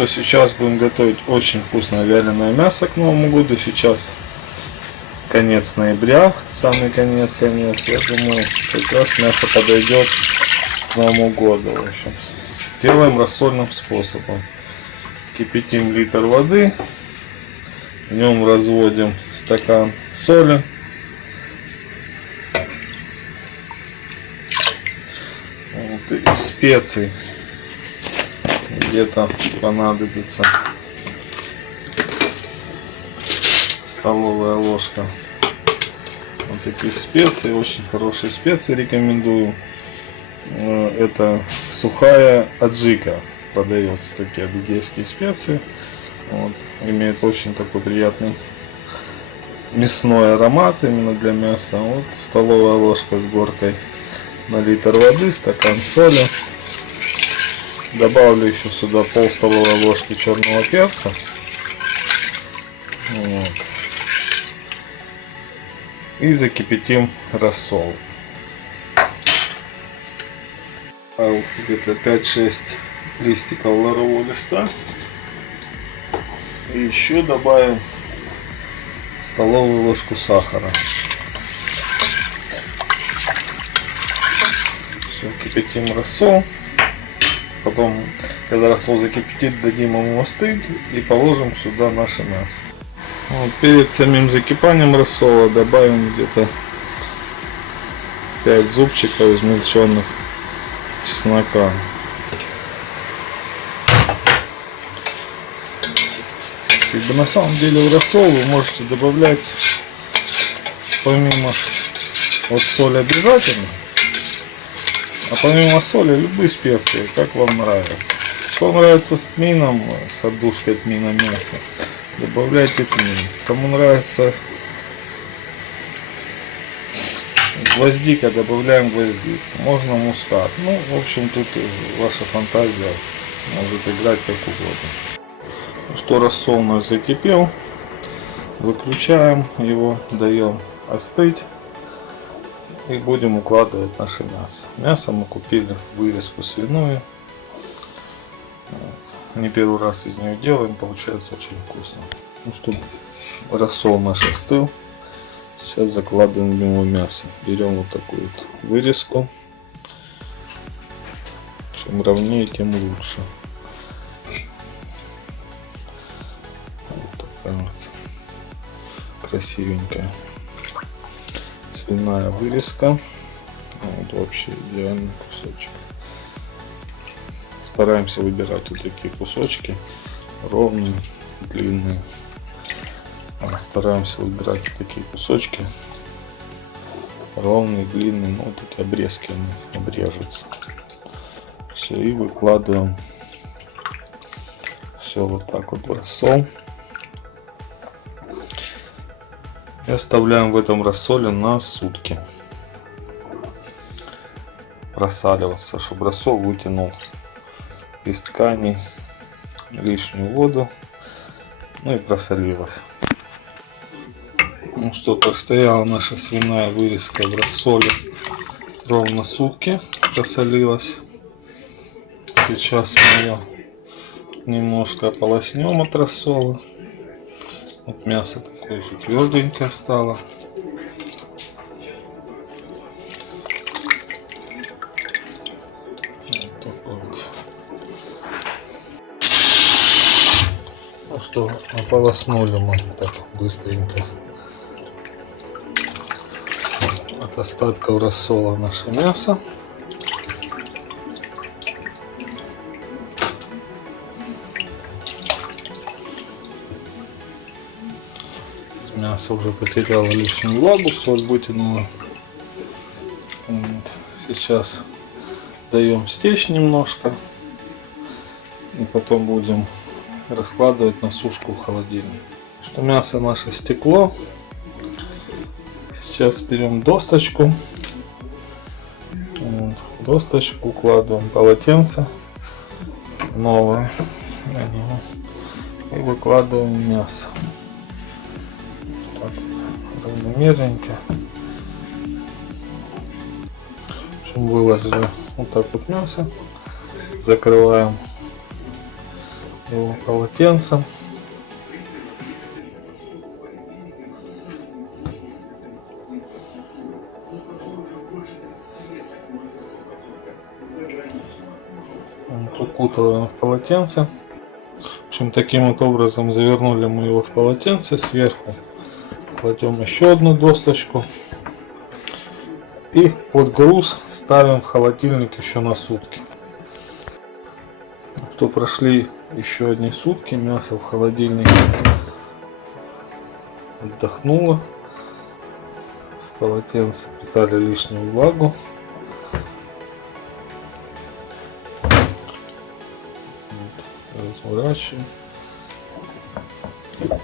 что, сейчас будем готовить очень вкусное вяленое мясо к Новому году. Сейчас конец ноября, самый конец. Я думаю, как раз мясо подойдет к Новому году. В общем, делаем рассольным способом. Кипятим литр воды, в нем разводим стакан соли. Вот, и специй где-то понадобится столовая ложка вот таких специй, очень хорошие специи, рекомендую. Это сухая аджика, продается, такие адыгейские специи. Вот, имеет очень такой приятный мясной аромат именно для мяса. Вот столовая ложка с горкой на литр воды, стакан соли. Добавлю еще сюда пол столовой ложки черного перца. Вот. И закипятим рассол. Где-то 5-6 листиков лаврового листа. И еще добавим столовую ложку сахара. Все, кипятим рассол. Потом, когда рассол закипятит, дадим ему остыть и положим сюда наше мясо. Вот, перед самим закипанием рассола добавим где-то 5 зубчиков измельченных чеснока. На самом деле в рассол вы можете добавлять помимо вот соли обязательно, а помимо соли любые специи, как вам нравится. Кто нравится с тмином, с отдушкой тмина мяса, добавляйте тмин. Кому нравится гвоздика, добавляем гвоздик. Можно мускат. Ну, в общем, тут ваша фантазия может играть как угодно. Ну что, рассол наш закипел. Выключаем его, даем остыть. И будем укладывать наше мясо. Мясо мы купили вырезку свиную. Вот. Не первый раз из нее делаем, получается очень вкусно. Ну что, рассол наш остыл. Сейчас закладываем в него мясо. Берем вот такую вот вырезку. Чем ровнее, тем лучше. Вот такая вот красивенькая свиная вырезка. Вот вообще идеальный кусочек. Стараемся выбирать вот такие кусочки ровные, длинные. Стараемся выбирать вот такие кусочки ровные, длинные, ну вот такие обрезки, они обрежутся. Все, и выкладываем все вот так вот в рассол. И оставляем в этом рассоле на сутки просаливаться, чтобы рассол вытянул из тканей лишнюю воду, ну и просолилась. Ну что, простояла наша свиная вырезка в рассоле ровно сутки, просолилась. Сейчас мы ее немножко ополоснем от рассола. Вот мясо такое же тверденькое стало. Вот такой вот. Ну что, ополоснули мы так быстренько от остатков рассола наше мясо. Мясо уже потеряло лишнюю влагу, соль вытянула. Вот. Сейчас даем стечь немножко и потом будем раскладывать на сушку в холодильник. Что мясо наше стекло. Сейчас берем досточку. Вот. Досточку укладываем полотенце новое на него и выкладываем мясо. Так вот, равномерненько. В общем, выложили вот так вот мясо, закрываем его полотенцем. Вот, укутываем в полотенце. В общем, таким вот образом завернули мы его в полотенце. Сверху кладем еще одну досточку. И под груз ставим в холодильник еще на сутки. Что прошли еще одни сутки, мясо в холодильнике отдохнуло. В полотенце питали лишнюю влагу. Вот, разворачиваем. Вот.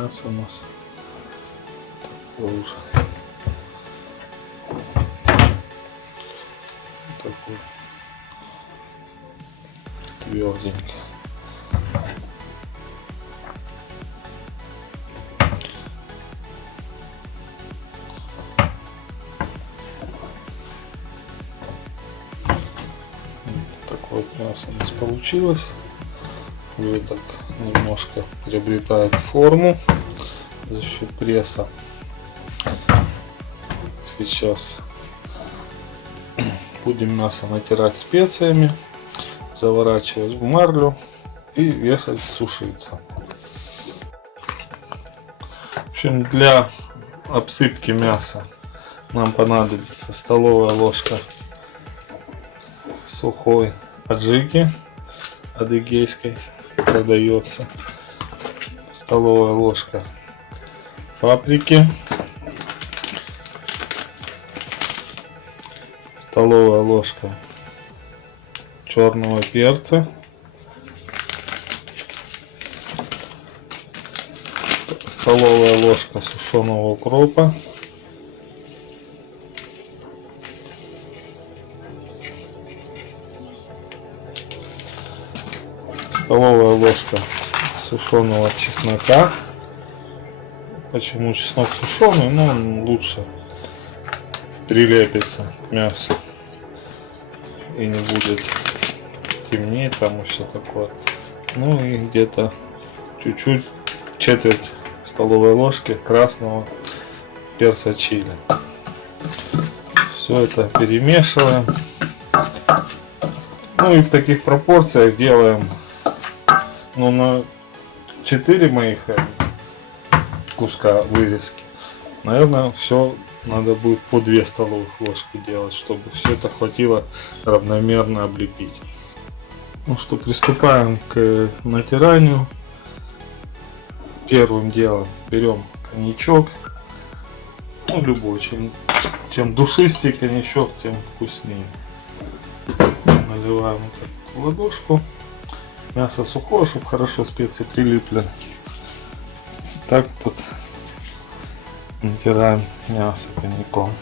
Мясо у нас такое уже. Такое тверденько. Такое вот мясо у нас получилось. Уже так немножко приобретает форму за счет пресса. Сейчас будем мясо натирать специями, заворачивать в марлю и вешать сушиться. В общем, для обсыпки мяса нам понадобится столовая ложка сухой аджики адыгейской, продается, столовая ложка паприки, столовая ложка черного перца, столовая ложка сушеного укропа, столовая ложка сушеного чеснока. Почему чеснок сушеный? Ну, он лучше прилепится к мясу и не будет темнеть там и все такое. Ну и где-то чуть-чуть, четверть столовой ложки красного перца чили. Все это перемешиваем. Ну и в таких пропорциях делаем, ну, на 4 моих куска вырезки. Наверное, все надо будет по 2 столовых ложки делать, чтобы все это хватило равномерно облепить. Ну что, приступаем к натиранию. Первым делом берем коньячок, ну любой, чем душистее коньячок, тем вкуснее. Наливаем в ладошку. Мясо сухое, чтобы хорошо специи прилипли. Так тут натираем мясо коньяком.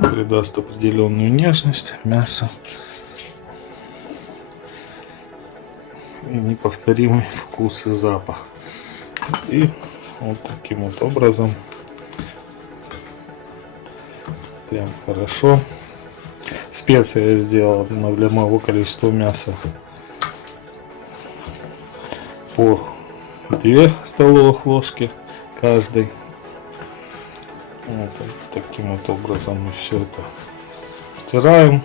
Придаст определенную нежность мясу и неповторимый вкус и запах. И вот таким вот образом прям хорошо. Специи я сделал для моего количества мяса по 2 столовых ложки каждой. Вот таким вот образом мы все это втираем.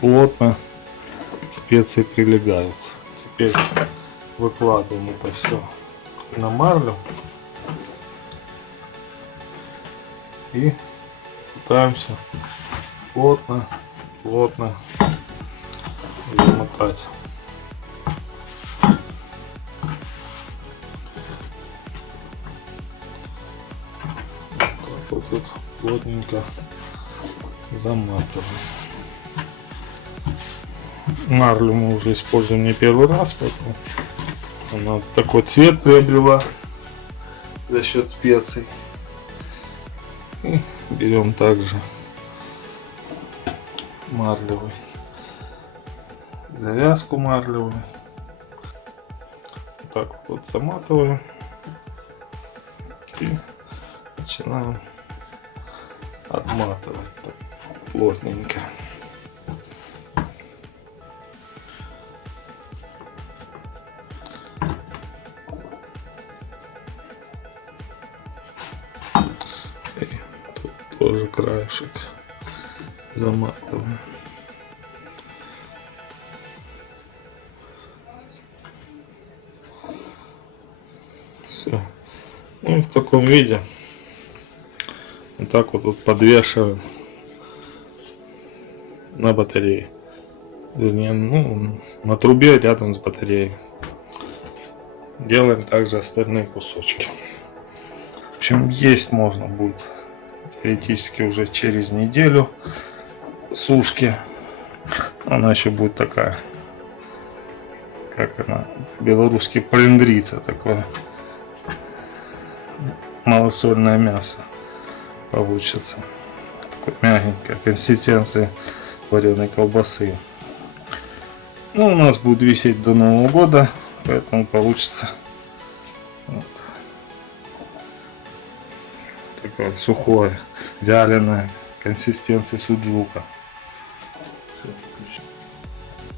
Плотно специи прилегают. Теперь выкладываем это все на марлю и пытаемся плотно замотать. Вот тут плотненько заматываем. Марлю мы уже используем не первый раз, поэтому она такой цвет приобрела за счет специй. И берем также марлевый, завязку марлевую. Так вот заматываем. и начинаем отматывать так плотненько. И тут тоже краешек заматываем. Все. Ну и в таком виде вот так вот подвешиваем на батарее. Вернее, ну, на трубе рядом с батареей. Делаем также остальные кусочки. В общем, есть можно будет теоретически уже через неделю сушки. Она еще будет такая, как она по-белорусски, полиндрица, такое малосольное мясо получится. Такой мягенькая консистенция вареной колбасы. Ну, у нас будет висеть до Нового года, поэтому получится вот такое сухое, вяленое, консистенции суджука.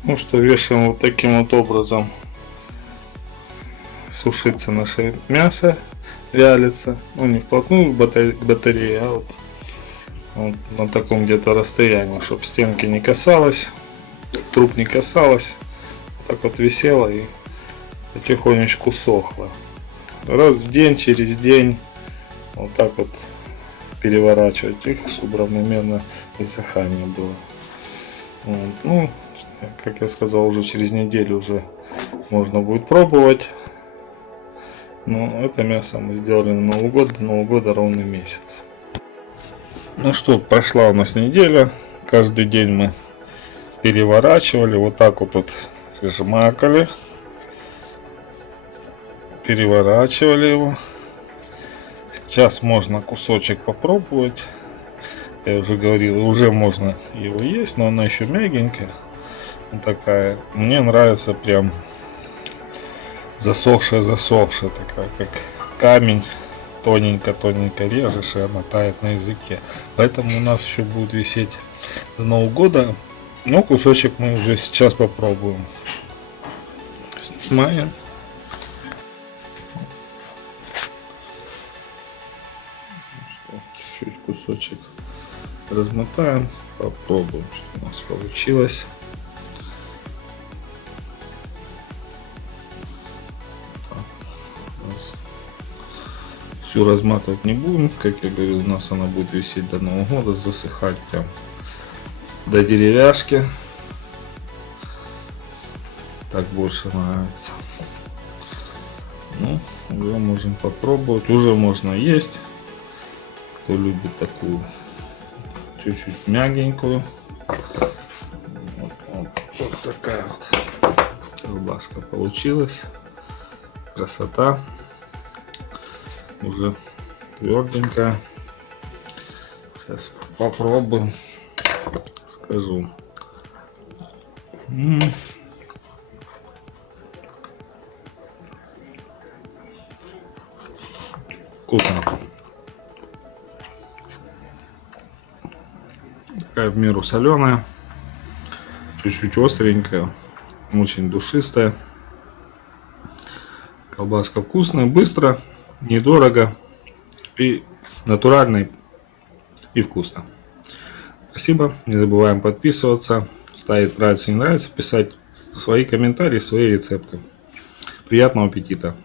Ну что, вешаем вот таким вот образом. Сушится наше мясо, вялится. Ну, не вплотную к батарее, а вот на таком где-то расстоянии, чтобы стенки не касалось, труб не касалось. Так вот висело и потихонечку сохло. Раз в день, через день вот так вот переворачивать их, чтобы равномерно высыхание было. Вот. Ну, как я сказал, уже через неделю уже можно будет пробовать. Но это мясо мы сделали на Новый год, до Нового года ровный месяц. Ну что, прошла у нас неделя. Каждый день мы переворачивали, вот так вот жмакали, переворачивали его. Сейчас можно кусочек попробовать. Я уже говорил, уже можно его есть, но она еще мягенькая. Вот такая. Мне нравится прям засохшая, такая, как камень. Тоненько режешь, и она тает на языке. Поэтому у нас еще будет висеть до Нового года. Но кусочек мы уже сейчас попробуем. Снимаем. Чуть-чуть кусочек размотаем. Попробуем, что у нас получилось. Всю разматывать не будем, как я говорил, у нас она будет висеть до Нового года, засыхать прям до деревяшки. Так больше нравится. Ну, уже можем попробовать, уже можно есть. Кто любит такую чуть-чуть мягенькую. Вот такая вот колбаска получилась. Красота. Уже тверденькая. Сейчас попробуем. Скажу. Вкусно. Такая в меру соленая. Чуть-чуть остренькая. Очень душистая. Колбаска вкусная, быстро. Недорого и натурально и вкусно. Спасибо. Не забываем подписываться, ставить нравится, не нравится, писать свои комментарии, свои рецепты. Приятного аппетита!